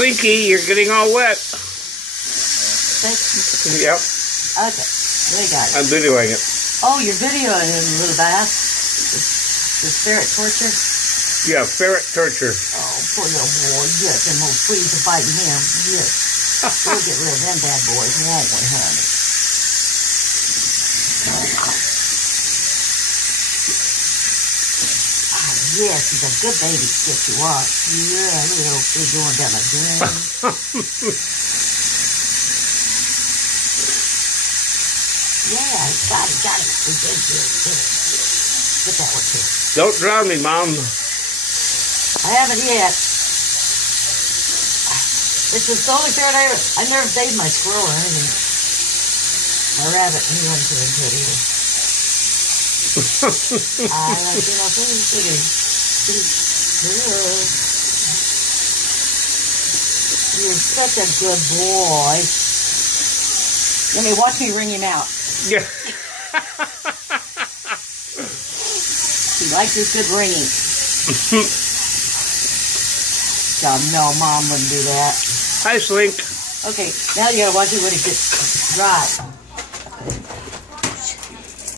Slinky, you're getting all wet. Yep. Okay, we got it. I'm videoing it. Oh, you're videoing him, little bass. The ferret torture? Yeah, ferret torture. Oh, poor little boy. Yes, and we'll freeze to biting him. Yes. We'll get rid of them bad boys, won't we, honey? Ah, yes, he's a good baby. Yes, you are. Yeah, little big going down the drain. Yeah, got it. Good. Get that one, too. Don't drown me, Mom. I haven't yet. It's the only ferret I never saved my squirrel or anything. My rabbit, he wasn't too into it either. I like, you're such a good boy. Let me watch me wring him out. Yeah. He likes his good ringing. No, Mom wouldn't do that. Hi, Slink. Okay, now you gotta watch it when it gets dry.